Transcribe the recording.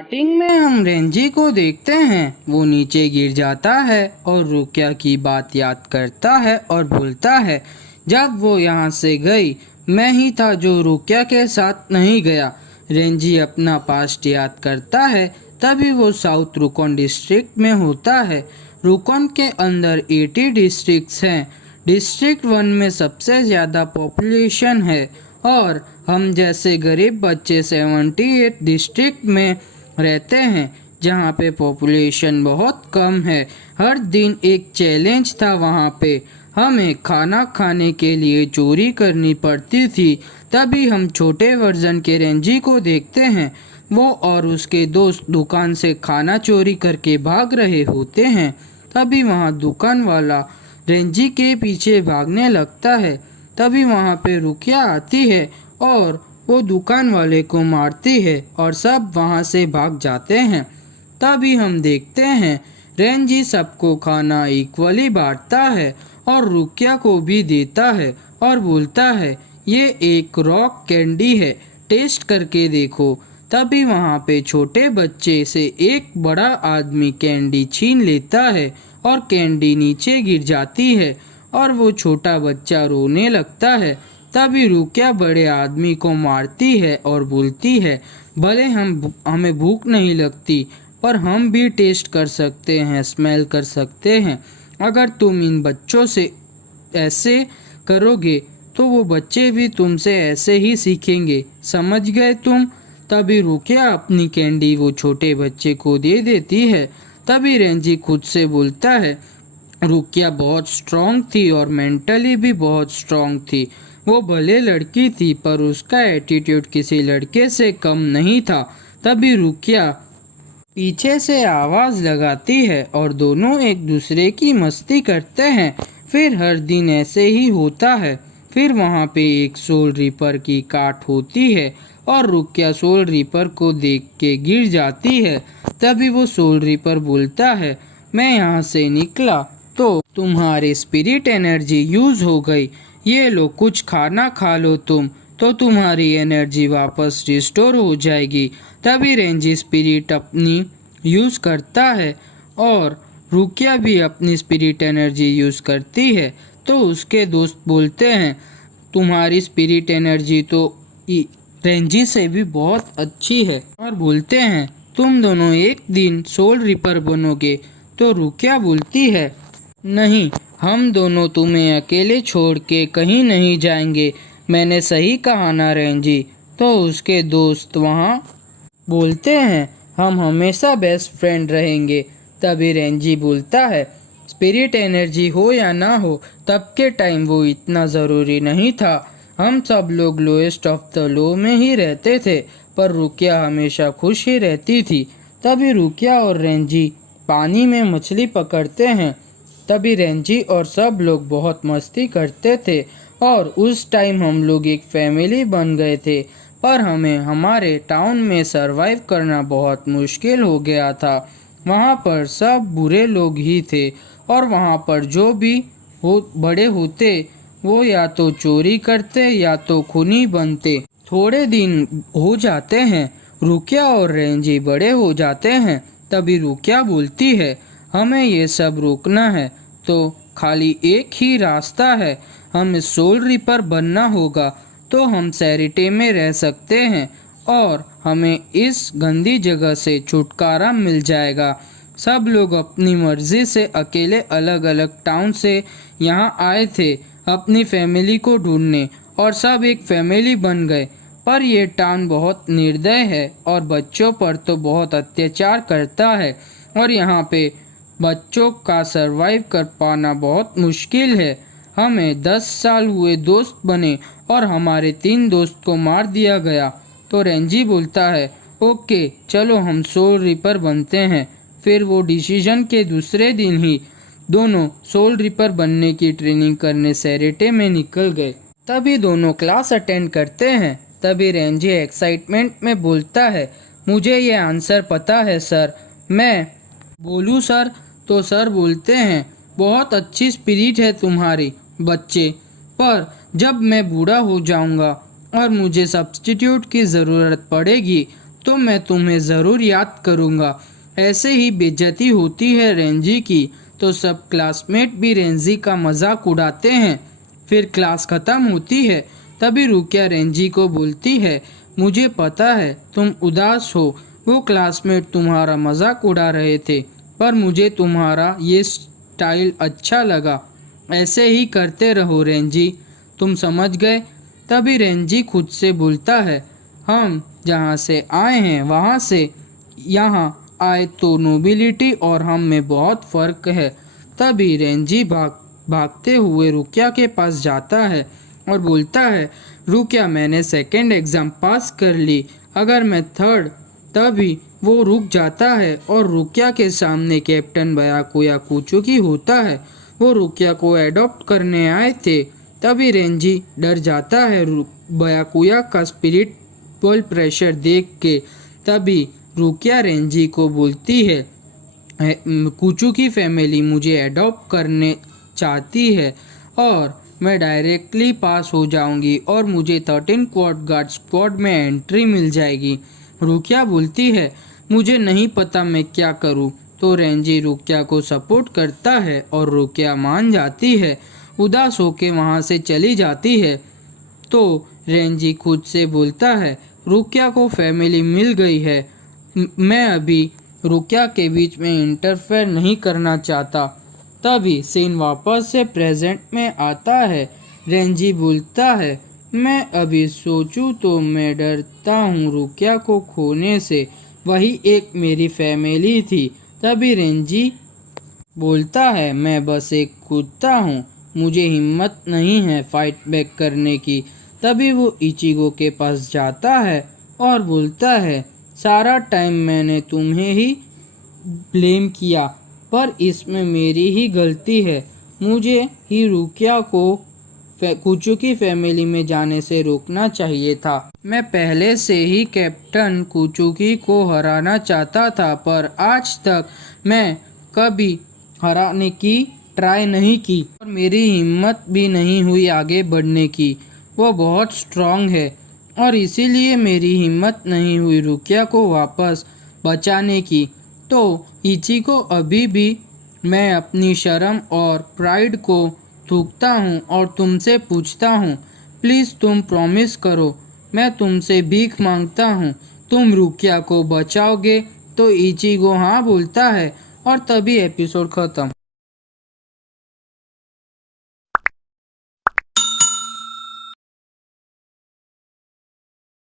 Starting में हम Renzi को देखते हैं, वो नीचे गिर जाता है और रुकिया की बात याद करता है और बोलता है, जब वो यहाँ से गई मैं ही था जो रुकिया के साथ नहीं गया। रेंजी अपना पास्ट याद करता है, तभी वो साउथ रुकॉन डिस्ट्रिक्ट में होता है। रुकॉन के अंदर 80 डिस्ट्रिक्ट्स हैं। डिस्ट्रिक्ट 1 में सबसे ज़्यादा पॉपुलेशन है और हम जैसे गरीब बच्चे 78 डिस्ट्रिक्ट में रहते हैं जहाँ पे पॉपुलेशन बहुत कम है। हर दिन एक चैलेंज था वहाँ पे, हमें खाना खाने के लिए चोरी करनी पड़ती थी। तभी हम छोटे वर्जन के रेंजी को देखते हैं, वो और उसके दोस्त दुकान से खाना चोरी करके भाग रहे होते हैं। तभी वहाँ दुकान वाला रेंजी के पीछे भागने लगता है। तभी वहाँ पे रुकिया आती है और वो दुकान वाले को मारती है और सब वहाँ से भाग जाते हैं। तभी हम देखते हैं रेंजी सबको खाना इक्वली बांटता है और रुकिया को भी देता है और बोलता है, ये एक रॉक कैंडी है, टेस्ट करके देखो। तभी वहाँ पे छोटे बच्चे से एक बड़ा आदमी कैंडी छीन लेता है और कैंडी नीचे गिर जाती है और वो छोटा बच्चा रोने लगता है। तभी रुकिया बड़े आदमी को मारती है और बोलती है, भले हमें भूख नहीं लगती पर हम भी टेस्ट कर सकते हैं, स्मेल कर सकते हैं। अगर तुम इन बच्चों से ऐसे करोगे तो वो बच्चे भी तुमसे ऐसे ही सीखेंगे, समझ गए तुम। तभी रुकिया अपनी कैंडी वो छोटे बच्चे को दे देती है। तभी रेंजी खुद से बोलता है, रुकिया बहुत स्ट्रांग थी और मेंटली भी बहुत स्ट्रांग थी। वो भले लड़की थी पर उसका एटीट्यूड किसी लड़के से कम नहीं था। तभी रुकिया पीछे से आवाज़ लगाती है और दोनों एक दूसरे की मस्ती करते हैं। फिर हर दिन ऐसे ही होता है। फिर वहाँ पे एक सोल रिपर की काट होती है और रुकिया सोल रिपर को देख के गिर जाती है। तभी वो सोल रिपर बोलता है, मैं यहाँ से निकला तो तुम्हारी स्पिरिट एनर्जी यूज़ हो गई, ये लो कुछ खाना खा लो तुम, तो तुम्हारी एनर्जी वापस रिस्टोर हो जाएगी। तभी रेंजी स्पिरिट अपनी यूज़ करता है और रुकिया भी अपनी स्पिरिट एनर्जी यूज़ करती है। तो उसके दोस्त बोलते हैं, तुम्हारी स्पिरिट एनर्जी तो रेंजी से भी बहुत अच्छी है, और बोलते हैं तुम दोनों एक दिन सोल रिपर बनोगे। तो रुकिया बोलती है, नहीं, हम दोनों तुम्हें अकेले छोड़ के कहीं नहीं जाएंगे, मैंने सही कहा ना रेंजी। तो उसके दोस्त वहाँ बोलते हैं, हम हमेशा बेस्ट फ्रेंड रहेंगे। तभी रेंजी बोलता है, स्पिरिट एनर्जी हो या ना हो, तब के टाइम वो इतना ज़रूरी नहीं था। हम सब लोग लोएस्ट ऑफ द लो में ही रहते थे, पर रुकिया हमेशा खुश ही रहती थी। तभी रुकिया और रेंजी पानी में मछली पकड़ते हैं। तभी रेंजी और सब लोग बहुत मस्ती करते थे और उस टाइम हम लोग एक फैमिली बन गए थे, पर हमें हमारे टाउन में सरवाइव करना बहुत मुश्किल हो गया था। वहाँ पर सब बुरे लोग ही थे और वहाँ पर जो भी बड़े होते वो या तो चोरी करते या तो खूनी बनते। थोड़े दिन हो जाते हैं, रुकिया और रेंजी बड़े हो जाते हैं। तभी रुकिया बोलती है, हमें ये सब रोकना है तो खाली एक ही रास्ता है, हमें सोल रिपर बनना होगा तो हम सैरिटे में रह सकते हैं और हमें इस गंदी जगह से छुटकारा मिल जाएगा। सब लोग अपनी मर्जी से अकेले अलग अलग टाउन से यहाँ आए थे अपनी फैमिली को ढूंढने, और सब एक फैमिली बन गए। पर ये टाउन बहुत निर्दय है और बच्चों पर तो बहुत अत्याचार करता है और यहाँ पे बच्चों का सरवाइव कर पाना बहुत मुश्किल है। हमें 10 साल हुए दोस्त बने और हमारे 3 दोस्त को मार दिया गया। तो रेंजी बोलता है, ओके चलो हम सोल रिपर बनते हैं। फिर वो डिसीजन के दूसरे दिन ही दोनों सोल रिपर बनने की ट्रेनिंग करने सैरिटे में निकल गए। तभी दोनों क्लास अटेंड करते हैं। तभी रेंजी एक्साइटमेंट में बोलता है, मुझे ये आंसर पता है सर। मैं बोलूँ सर? तो सर बोलते हैं, बहुत अच्छी स्पिरिट है तुम्हारी बच्चे, पर जब मैं बूढ़ा हो जाऊंगा और मुझे सब्स्टिट्यूट की ज़रूरत पड़ेगी तो मैं तुम्हें ज़रूर याद करूँगा। ऐसे ही बेइज्जती होती है रेंजी की तो सब क्लासमेट भी रेंजी का मजाक उड़ाते हैं। फिर क्लास ख़त्म होती है। तभी रुकिया रेंजी को बोलती है, मुझे पता है तुम उदास हो, वो क्लासमेट तुम्हारा मजाक उड़ा रहे थे, पर मुझे तुम्हारा ये स्टाइल अच्छा लगा। ऐसे ही करते रहो रेंजी, तुम समझ गए। तभी रेंजी खुद से बोलता है, हम जहाँ से आए हैं वहाँ से यहाँ आए तो नोबिलिटी और हम में बहुत फ़र्क है। तभी रेंजी भागते हुए रुकिया के पास जाता है और बोलता है, रुकिया मैंने सेकंड एग्ज़ाम पास कर ली, अगर मैं थर्ड। तभी वो रुक जाता है और रुकिया के सामने कैप्टन बयाकुया कुचुकी होता है। वो रुकिया को एडॉप्ट करने आए थे। तभी रेंजी डर जाता है बयाकुया का स्पिरिचुअल प्रेशर देख के। तभी रुकिया रेंजी को बोलती है, कुचुकी फैमिली मुझे एडॉप्ट करने चाहती है और मैं डायरेक्टली पास हो जाऊंगी और मुझे 13 क्वाड गार्ड स्क्वाड में एंट्री मिल जाएगी। रुकिया बोलती है, मुझे नहीं पता मैं क्या करूं। तो रेंजी रुकिया को सपोर्ट करता है और रुकिया मान जाती है। उदास होकर वहां से चली जाती है। तो रेंजी खुद से बोलता है, रुकिया को फैमिली मिल गई है, मैं अभी रुकिया के बीच में इंटरफेयर नहीं करना चाहता। तभी सीन वापस से प्रेजेंट में आता है। रेंजी बोलता है, मैं अभी सोचूं तो मैं डरता हूँ रुकिया को खोने से, वही एक मेरी फैमिली थी। तभी रेंजी बोलता है, मैं बस एक कुत्ता हूँ, मुझे हिम्मत नहीं है फाइट बैक करने की। तभी वो इचिगो के पास जाता है और बोलता है, सारा टाइम मैंने तुम्हें ही ब्लेम किया, पर इसमें मेरी ही गलती है, मुझे ही रुकिया को कुचुकी फैमिली में जाने से रोकना चाहिए था। मैं पहले से ही कैप्टन कुचुकी को हराना चाहता था, पर आज तक मैं कभी हराने की ट्राई नहीं की और मेरी हिम्मत भी नहीं हुई आगे बढ़ने की। वो बहुत स्ट्रांग है और इसीलिए मेरी हिम्मत नहीं हुई रुकिया को वापस बचाने की। तो इचिको अभी भी मैं अपनी शर्म और प्राइड को थूकता हूँ और तुमसे पूछता हूँ, प्लीज़ तुम प्रॉमिस करो, मैं तुमसे भीख मांगता हूँ, तुम रुकिया को बचाओगे। तो इचिको हाँ बोलता है और तभी एपिसोड ख़त्म।